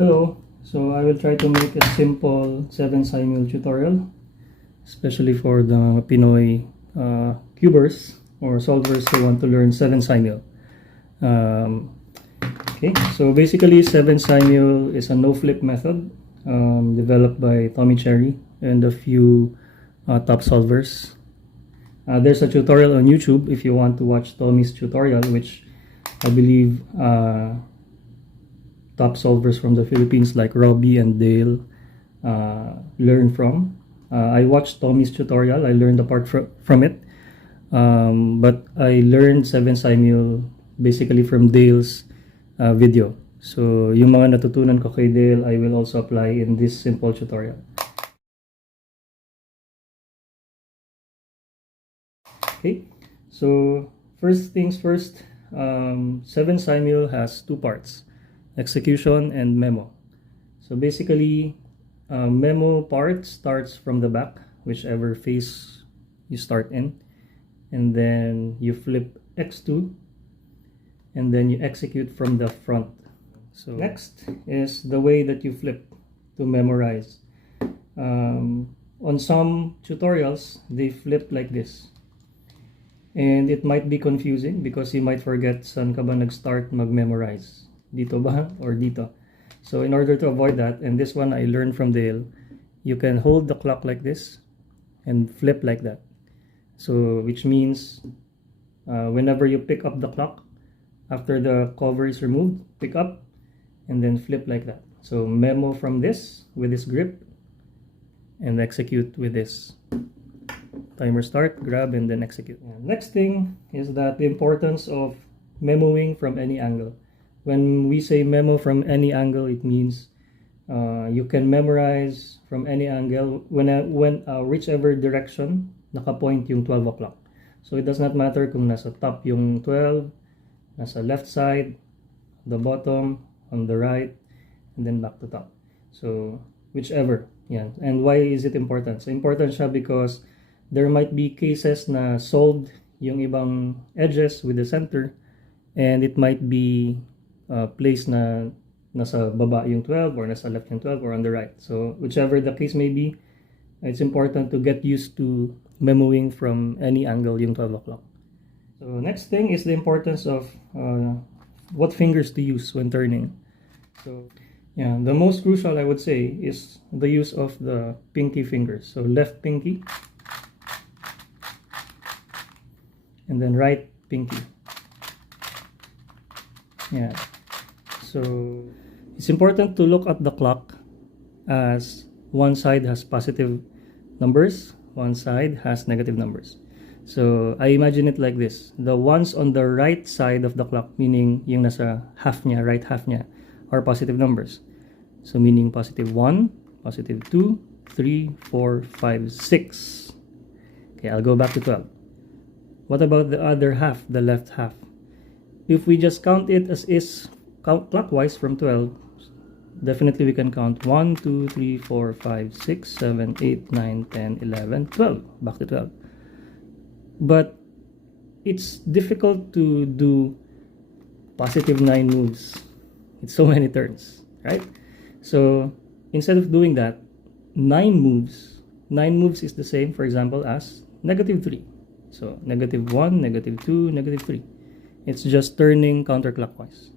Hello, so I will try to make a simple 7 Simul tutorial, especially for the Pinoy cubers or solvers who want to learn 7 Simul. Okay, so basically 7 Simul is a no-flip method developed by Tommy Cherry and a few top solvers. There's a tutorial on YouTube if you want to watch Tommy's tutorial, which I believe top solvers from the Philippines like Robbie and Dale learn from. I watched Tommy's tutorial. I learned a part from it. But I learned 7 Simul basically from Dale's video. So yung mga natutunan ko kay Dale, I will also apply in this simple tutorial. Okay, so first things first, 7 Simul has two parts: execution and memo. So basically, memo part starts from the back, whichever face you start in, and then you flip X2, and then you execute from the front. So next is the way that you flip to memorize. On some tutorials, they flip like this. And it might be confusing because you might forget saan ka ba nag-start mag-memorize. Dito ba or dito? So in order to avoid that, and this one I learned from Dale, you can hold the clock like this and flip like that. So which means whenever you pick up the clock, after the cover is removed, pick up and then flip like that. So memo from this with this grip and execute with this. Timer start, grab, and then execute. Next thing is that the importance of memoing from any angle. When we say memo from any angle, it means you can memorize from any angle when whichever direction naka-point yung 12 o'clock. So it does not matter kung nasa top yung 12, nasa left side, the bottom, on the right, and then back to top. So whichever. Yan. And why is it important? So important siya because there might be cases na solved yung ibang edges with the center, and it might be placed na nasa baba yung 12 or nasa left yung 12 or on the right. So whichever the case may be, it's important to get used to memoing from any angle yung 12 o'clock. So next thing is the importance of what fingers to use when turning. So yeah, the most crucial I would say is the use of the pinky fingers. So left pinky and then right pinky. Yeah. So it's important to look at the clock as one side has positive numbers, one side has negative numbers. So I imagine it like this. The ones on the right side of the clock, meaning yung nasa half niya, right half niya, are positive numbers. So meaning positive 1, positive 2, 3, 4, 5, 6. Okay, I'll go back to 12. What about the other half, the left half? If we just count it as is clockwise from 12, definitely we can count 1, 2, 3, 4, 5, 6, 7, 8, 9, 10, 11, 12. Back to 12. But it's difficult to do positive 9 moves. It's so many turns, right? So instead of doing that, 9 moves is the same, for example, as negative 3. So negative 1, negative 2, negative 3. It's just turning counterclockwise.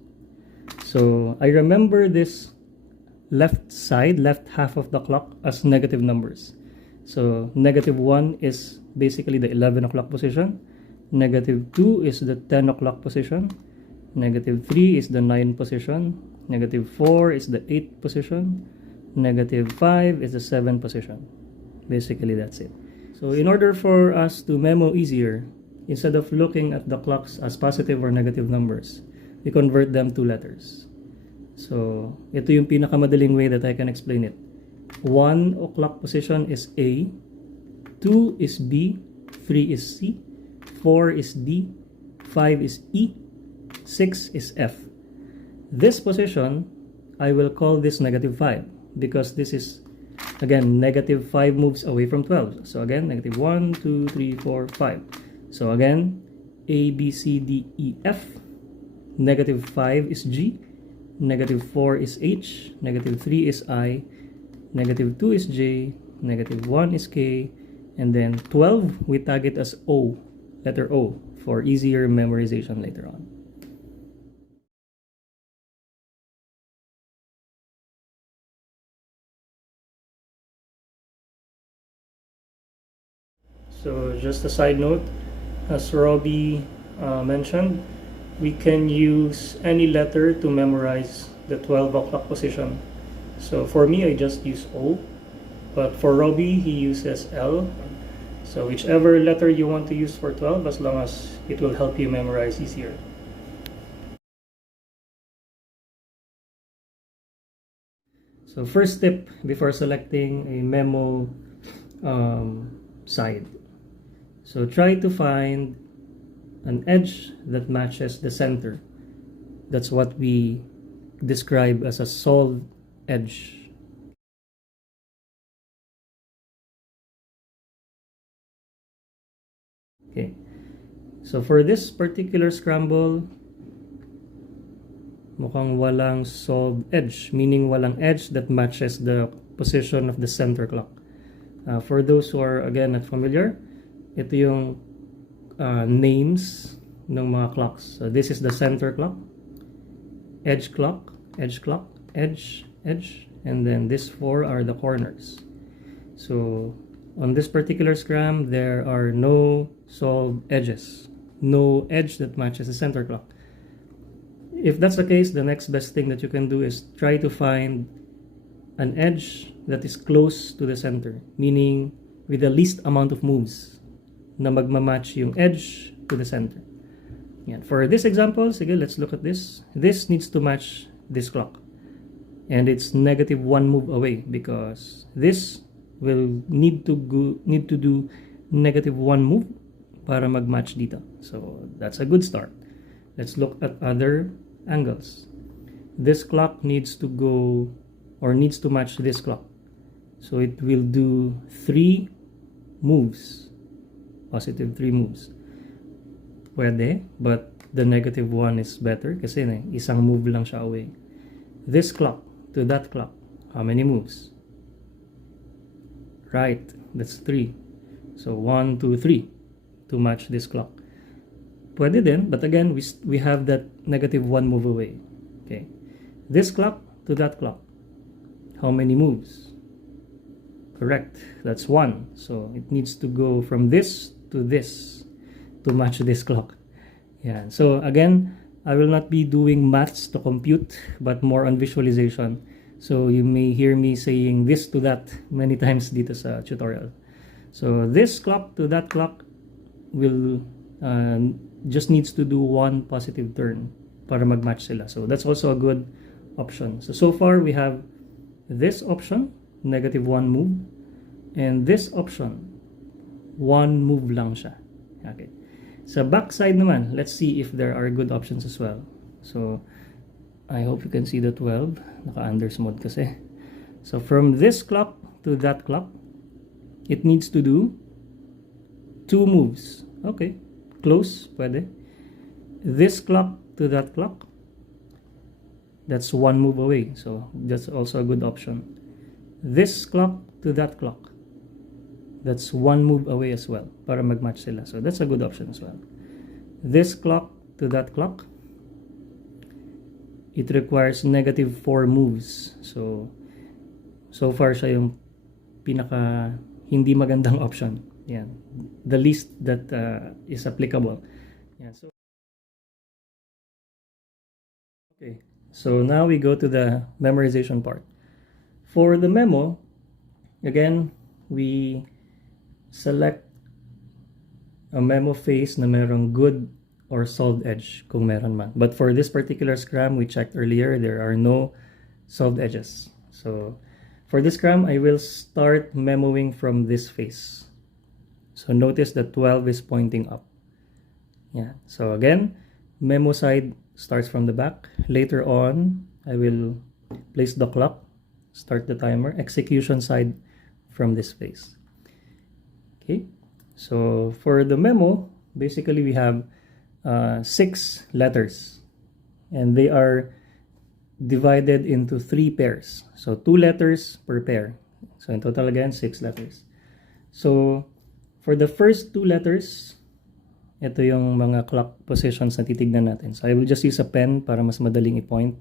So I remember this left side, left half of the clock as negative numbers. So negative 1 is basically the 11 o'clock position. Negative 2 is the 10 o'clock position. Negative 3 is the 9 position. Negative 4 is the 8 position. Negative 5 is the 7 position. Basically that's it. So in order for us to memo easier, instead of looking at the clocks as positive or negative numbers, we convert them to letters. So ito yung pinakamadaling way that I can explain it. 1 o'clock position is A, 2 is B, 3 is C, 4 is D, 5 is E, 6 is F. This position, I will call this negative 5 because this is, again, negative 5 moves away from 12. So again, negative 1, 2, 3, 4, 5. So again, A, B, C, D, E, F. Negative 5 is G. -4 is H, -3 is I, -2 is J, -1 is K, and then 12 we tag it as O, letter O, for easier memorization later on. So just a side note, as Robbie mentioned, we can use any letter to memorize the 12 o'clock position. So for me, I just use O, but for Robbie, he uses L. So whichever letter you want to use for 12, as long as it will help you memorize easier. So first tip before selecting a memo side. So try to find an edge that matches the center. That's what we describe as a solved edge. Okay, so for this particular scramble, mukhang walang solved edge, meaning walang edge that matches the position of the center clock. For those who are again not familiar, ito yung names ng mga clocks. So this is the center clock, edge clock, edge clock, edge, edge, and then these four are the corners. So on this particular scram, there are no solved edges, no edge that matches the center clock. If that's the case, the next best thing that you can do is try to find an edge that is close to the center, meaning with the least amount of moves na magmamatch yung edge to the center. Yan. For this example, sige, let's look at this. This needs to match this clock. And it's -1 move away because this will need to do -1 move para magmatch dito. So that's a good start. Let's look at other angles. This clock needs to go or needs to match this clock. So it will do 3 moves. Positive 3 moves. Pwede, but the -1 is better kasi isang move lang siya away. This clock to that clock, how many moves? Right, that's 3. So 1, 2, 3 to match this clock. Pwede din, but again, we have that -1 move away. Okay, this clock to that clock, how many moves? Correct, that's 1. So it needs to go from this to this to match this clock. Yeah, so again, I will not be doing maths to compute, but more on visualization. So you may hear me saying this to that many times dito sa tutorial. So this clock to that clock will just needs to do 1 positive turn para magmatch sila. So that's also a good option. So far we have this option, -1 move, and this option, 1 move lang siya. Okay. Sa backside naman, let's see if there are good options as well. So I hope you can see the 12. Naka-unders mode kasi. So from this clock to that clock, it needs to do 2 moves. Okay, close, pwede. This clock to that clock, that's 1 move away. So that's also a good option. This clock to that clock, that's 1 move away as well para magmatch sila. So that's a good option as well. This clock to that clock, it requires -4 moves. So far siya yung pinaka hindi magandang option. Yan. The least that is applicable. Yeah, okay. So now we go to the memorization part. For the memo, again, we select a memo face na merong good or solved edge kung meron man. But for this particular scram, we checked earlier, there are no solved edges. So for this scram, I will start memoing from this face. So notice that 12 is pointing up. Yeah. So again, memo side starts from the back. Later on, I will place the clock, start the timer, execution side from this face. Okay. So for the memo, basically we have 6 letters, and they are divided into 3 pairs. So 2 letters per pair. So in total again, 6 letters. So for the first 2 letters, ito yung mga clock positions na titignan natin. So I will just use a pen para mas madaling i-point.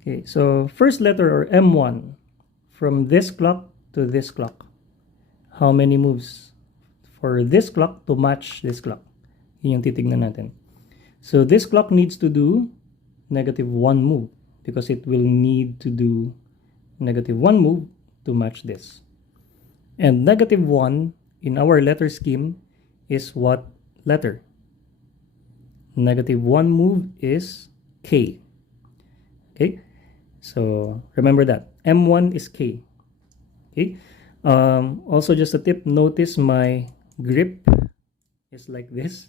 Okay, so first letter or M1, from this clock to this clock. How many moves for this clock to match this clock? Yun yung titignan natin. So this clock needs to do -1 move because it will need to do -1 move to match this. And -1 in our letter scheme is what letter? -1 move is K. Okay, so remember that M1 is K. Okay, also just a tip, notice my grip is like this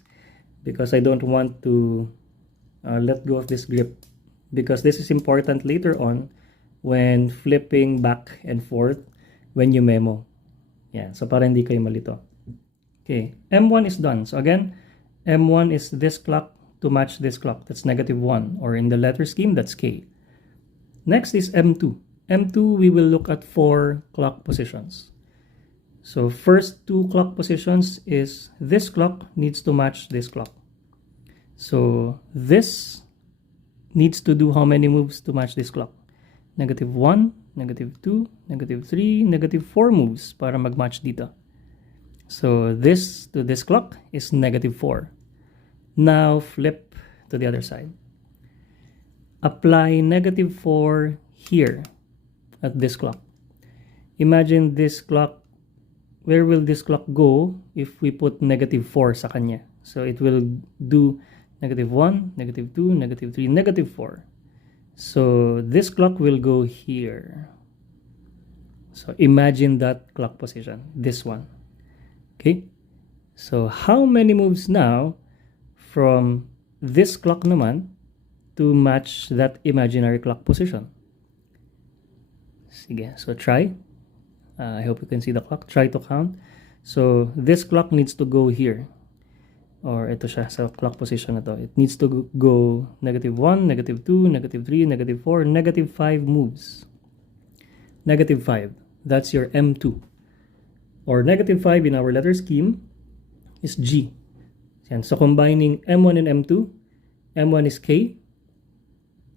because I don't want to let go of this grip, because this is important later on when flipping back and forth when you memo. Yeah, so para hindi kayo malito. Okay, M1 is done. So again, M1 is this clock to match this clock. That's -1, or in the letter scheme, that's K. Next is M2. M2, we will look at 4 clock positions. So first 2 clock positions is this clock needs to match this clock. So this needs to do how many moves to match this clock? -1, -2, -3, -4 moves para mag-match dito. So this to this clock is -4. Now flip to the other side. Apply -4 here at this clock. Imagine this clock. Where will this clock go if we put -4 sa kanya? So it will do -1, -2, -3, -4. So this clock will go here. So imagine that clock position, this one. Okay? So how many moves now from this clock naman to match that imaginary clock position? Sige, so try. I hope you can see the clock. Try to count. So this clock needs to go here. Or ito siya sa clock position na to. It needs to go -1, -2, -3, -4, -5 moves. -5. That's your M2. Or -5 in our letter scheme is G. Yan. So combining M1 and M2, M1 is K,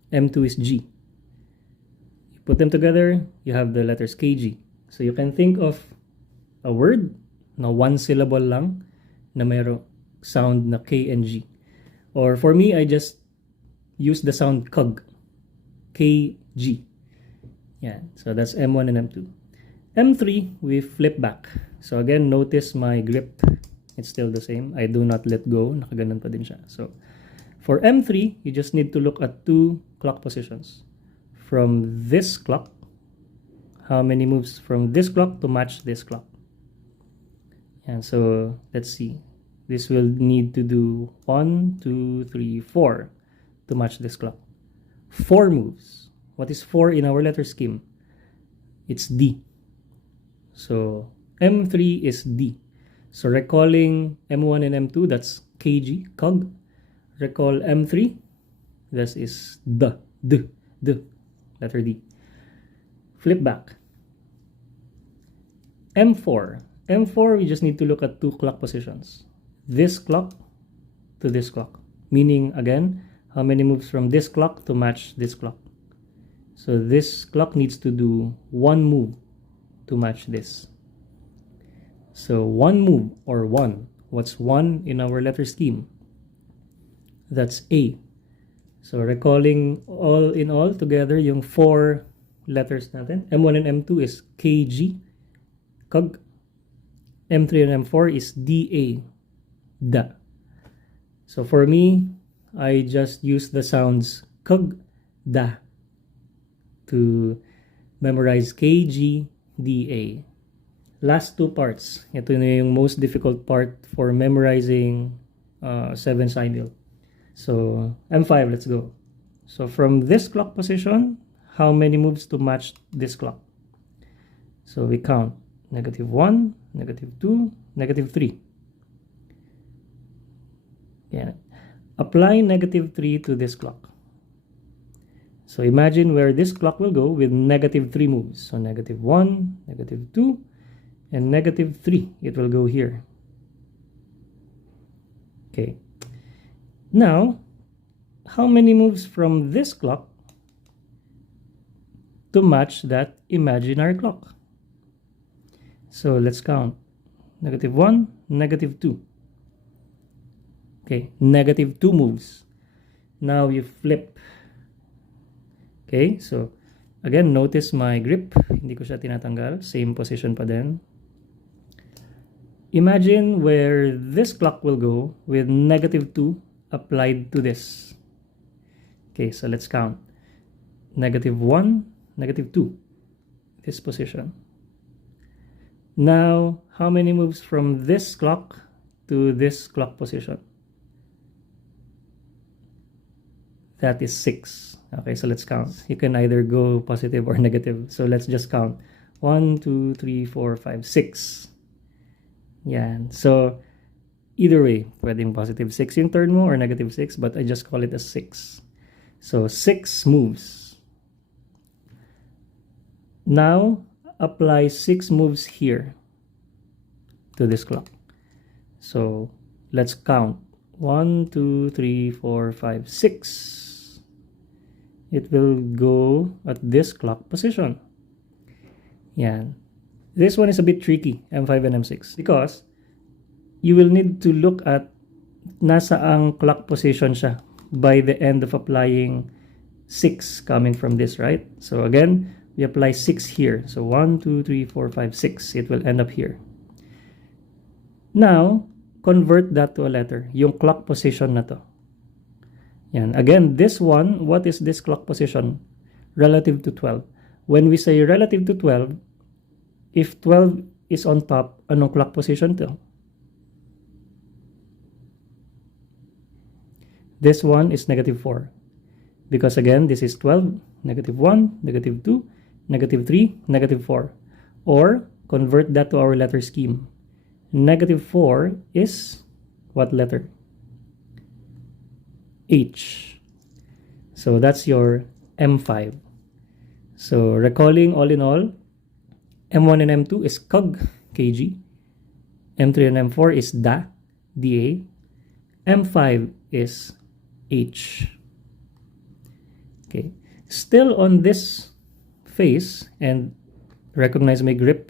M2 is G. You put them together, you have the letters KG. So you can think of a word na 1 syllable lang na mayroong sound na K and G. Or for me, I just use the sound KG. KG. Yeah, so that's M1 and M2. M3, we flip back. So again, notice my grip. It's still the same. I do not let go. Nakaganon pa din siya. So for M3, you just need to look at 2 clock positions. From this clock, how many moves from this clock to match this clock? And so let's see. This will need to do 1, 2, 3, 4 to match this clock. 4 moves. What is 4 in our letter scheme? It's D. So M3 is D. So recalling M1 and M2, that's KG, KG. Recall M3, this is D, letter D. Flip back. M4. M4, we just need to look at 2 clock positions. This clock to this clock. Meaning, again, how many moves from this clock to match this clock. So this clock needs to do 1 move to match this. So 1 move, or 1. What's 1 in our letter scheme? That's A. So recalling all in all together, yung 4 letters natin. M1 and M2 is KG, KG. M3 and M4 is DA, da. So for me, I just use the sounds KG, da to memorize KG, DA. Last 2 parts. Ito na yung most difficult part for memorizing 7 Simul. So M5, let's go. So from this clock position, how many moves to match this clock? So we count -1, -2, -3. Yeah. Apply -3 to this clock. So imagine where this clock will go with negative 3 moves. So negative 1, negative 2, and negative 3. It will go here. Okay. Now, how many moves from this clock to match that imaginary clock? So let's count. Negative 1, negative 2. Okay, negative 2 moves. Now you flip. Okay, so again, notice my grip. Hindi ko siya tinatanggal. Same position pa din. Imagine where this clock will go with negative 2 applied to this. Okay, so let's count. Negative 1, negative 2. This position. Now, how many moves from this clock to this clock position? That is 6. Okay, so let's count. You can either go positive or negative. So let's just count. 1, 2, 3, 4, 5, 6. Yan. So, either way, pwedeng positive 6 yung turn mo or negative 6, but I just call it as 6. So, 6 moves. Now, apply 6 moves here to this clock. So, let's count. 1, 2, 3, 4, 5, 6. It will go at this clock position. Yan. This one is a bit tricky, M5 and M6, because you will need to look at nasa ang clock position siya by the end of applying 6 coming from this, right? So again, we apply 6 here. So 1, 2, 3, 4, 5, 6. It will end up here. Now, convert that to a letter. Yung clock position na to. Yan. Again, this one, what is this clock position? Relative to 12. When we say relative to 12, if 12 is on top, anong clock position to? This one is negative 4. Because again, this is 12, negative 1, negative 2, negative 3, negative 4. Or, convert that to our letter scheme. Negative 4 is what letter? H. So that's your M5. So recalling all in all, M1 and M2 is Kg, kg. M3 and M4 is Da, Da. M5 is H. Okay. Still on this face, and recognize my grip.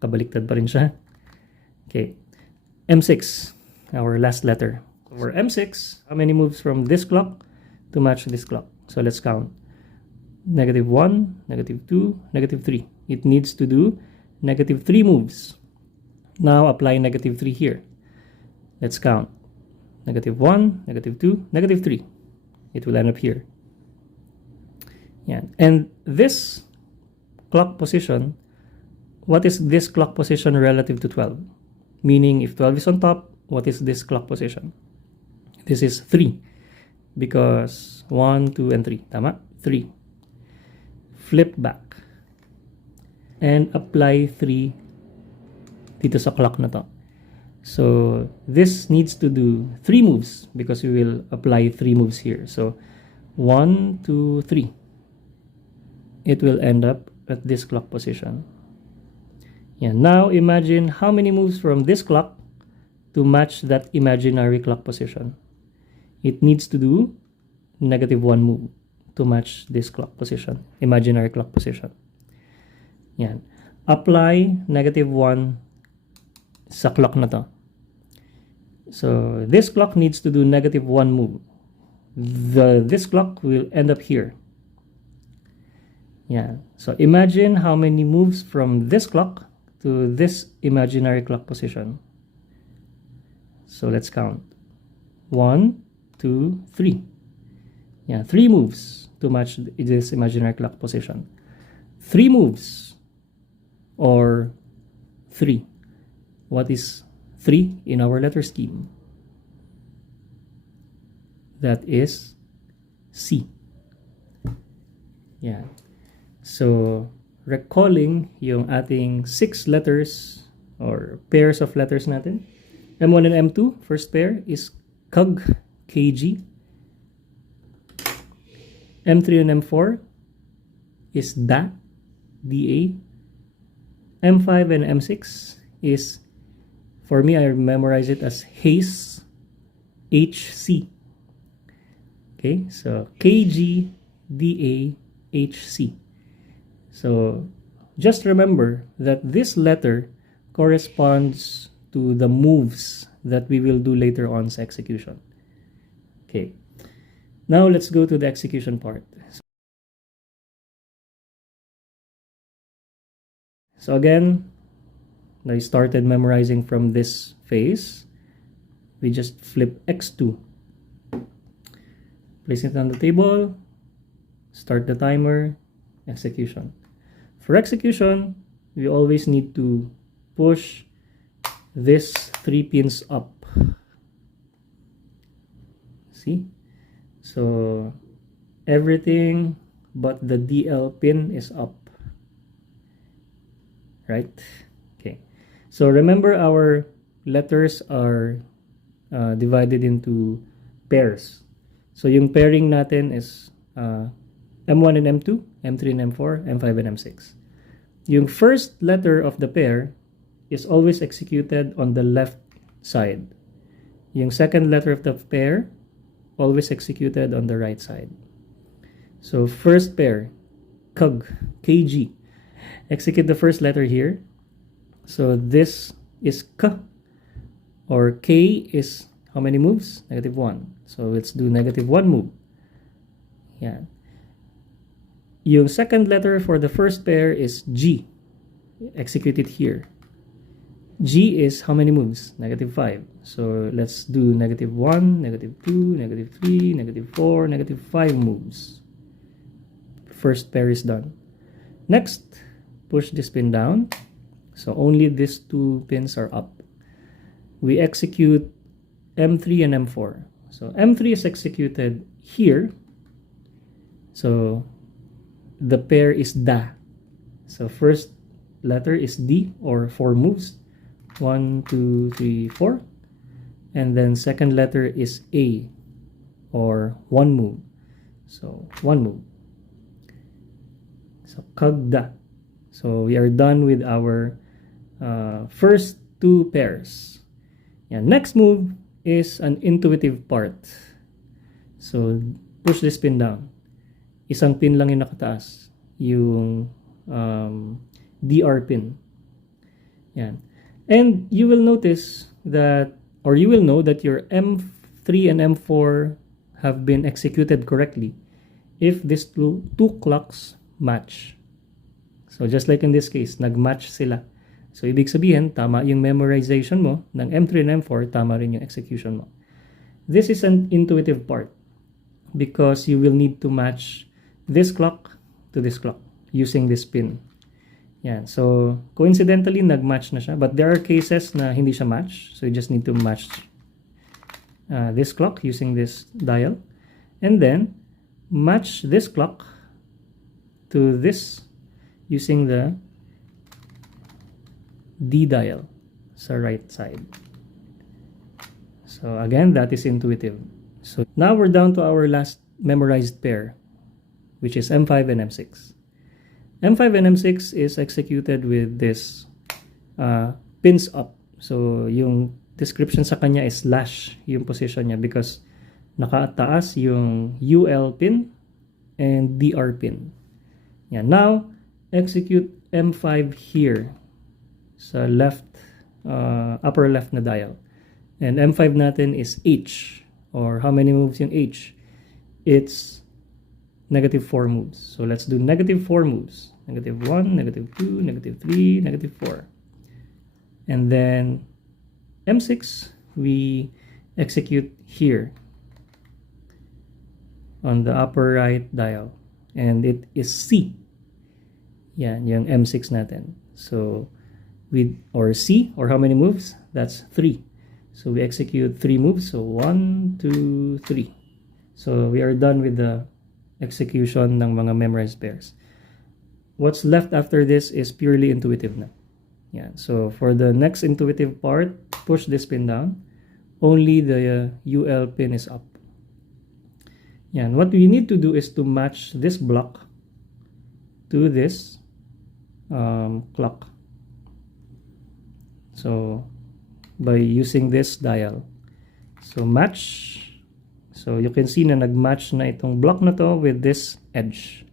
Kabaliktad pa rin siya. Okay. M6, our last letter. For M6, how many moves from this clock to match this clock? So let's count. Negative 1, negative 2, negative 3. It needs to do negative 3 moves. Now apply negative 3 here. Let's count. Negative 1, negative 2, negative 3. It will end up here. Yeah. And this clock position, what is this clock position relative to 12? Meaning if 12 is on top, what is this clock position? This is 3. Because 1, 2, and 3. Tama? 3. Flip back. And apply 3 dito sa clock na to. So, this needs to do 3 moves because we will apply 3 moves here. So, 1, 2, 3. It will end up at this clock position. Yeah. Now, imagine how many moves from this clock to match that imaginary clock position. It needs to do negative 1 move to match this clock position, imaginary clock position. Yan. Apply negative 1 sa clock na to. So, this clock needs to do negative 1 move. This clock will end up here. Yeah. So, imagine how many moves from this clock to this imaginary clock position. So, let's count. 1, 2, 3. Yeah, 3 moves to match this imaginary clock position. 3 moves or 3. What is 3 in our letter scheme? That is C. Yeah. So, recalling yung ating 6 letters or pairs of letters natin. M1 and M2, first pair is Kg, kg. M3 and M4 is da, DA. M5 and M6 is, for me, I memorize it as Haze, HC. Okay, so KG, DA, HC. So just remember that this letter corresponds to the moves that we will do later on sa execution. Okay, now let's go to the execution part. So again, I started memorizing from this phase. We just flip X2. Place it on the table. Start the timer. Execution. For execution, we always need to push these 3 pins up. See? So everything but the DL pin is up. Right? Okay. So remember, our letters are divided into pairs. So yung pairing natin is M1 and M2, M3 and M4, M5 and M6. Yung first letter of the pair is always executed on the left side. Yung second letter of the pair always executed on the right side. So first pair, KG, KG. Execute the first letter here. So this is K, or K is how many moves? -1. So let's do -1 move. Yeah. Yung second letter for the first pair is G. Execute it here. G is how many moves? -5. So let's do -1, -2, -3, -4, -5 moves. First pair is done. Next, push this pin down. So only these 2 pins are up. We execute M3 and M4. So M3 is executed here. So the pair is da. So first letter is D, or 4 moves. 1, 2, 3, 4. And then second letter is A, or 1 move. So 1 move. So kagda. So we are done with our first 2 pairs. Yeah, next move is an intuitive part. So push this pin down. Isang pin lang yung nakataas, yung DR pin. Yan. And you will notice that, or you will know that your M3 and M4 have been executed correctly if these two clocks match. So just like in this case, nag-match sila. So ibig sabihin, tama yung memorization mo ng M3 and M4, tama rin yung execution mo. This is an intuitive part because you will need to match this clock to this clock using this pin. Yan. So coincidentally, nag-match na siya. But there are cases na hindi siya match. So you just need to match this clock using this dial. And then match this clock to this using the D dial sa right side. So again, that is intuitive. So now we're down to our last memorized pair, which is M5 and M6. M5 and M6 is executed with this pins up. So yung description sa kanya is slash yung position niya because nakataas yung UL pin and DR pin. Yeah, now execute M5 here sa left, upper left na dial. And M5 natin is H, or how many moves yung H? It's -4 moves. So let's do -4 moves. -1, -2, -3, -4. And then M6 we execute here on the upper right dial, and it is C. Yan, yung M6 natin. So or C, or how many moves? That's 3. So we execute 3 moves. So 1, 2, 3. So we are done with the execution ng mga memorized pairs. What's left after this is purely intuitive na. Yeah. So for the next intuitive part, push this pin down. Only the UL pin is up. Yan. What we need to do is to match this block to this clock. So by using this dial. So match. So you can see na nag-match na itong block na to with this edge.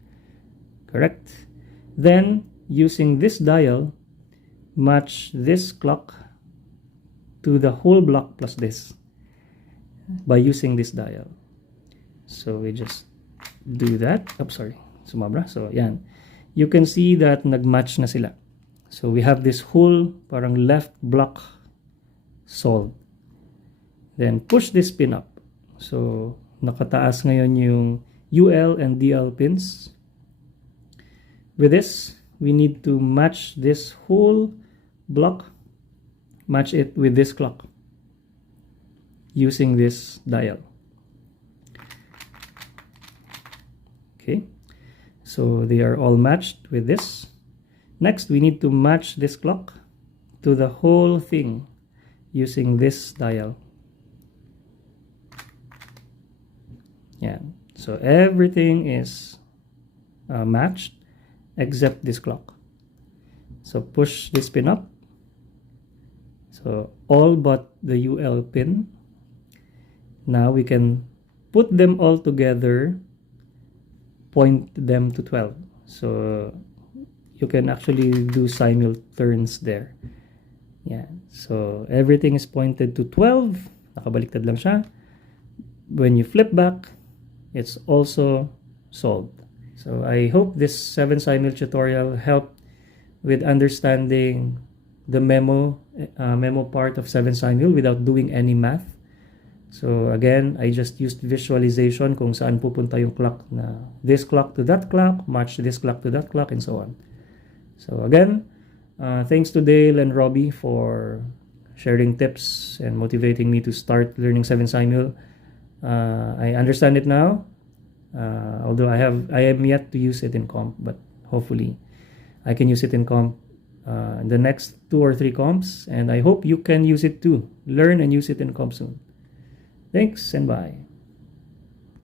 Correct? Then using this dial, match this clock to the whole block plus this by using this dial. So we just do that. Oh, sorry. Sumabra. So yan. You can see that nag-match na sila. So we have this whole parang left block solved. Then push this pin up. So nakataas ngayon yung UL and DL pins. With this, we need to match this whole block, match it with this clock using this dial. Okay, so they are all matched with this. Next, we need to match this clock to the whole thing using this dial. Yeah, so everything is matched except this clock. So push this pin up. So all but the UL pin. Now we can put them all together, point them to 12. So you can actually do simul turns there. Yeah, so everything is pointed to 12. Nakabaliktad lang siya. When you flip back, it's also solved. So I hope this 7 simul tutorial helped with understanding the memo part of 7 simul without doing any math. So again, I just used visualization kung saan pupunta yung clock na this clock to that clock, match this clock to that clock, and so on. So again, thanks to Dale and Robbie for sharing tips and motivating me to start learning 7 simul. I understand it now, although I am yet to use it in comp, but hopefully I can use it in comp in the next 2 or 3 comps, and I hope you can use it too. Learn and use it in comp soon. Thanks and bye.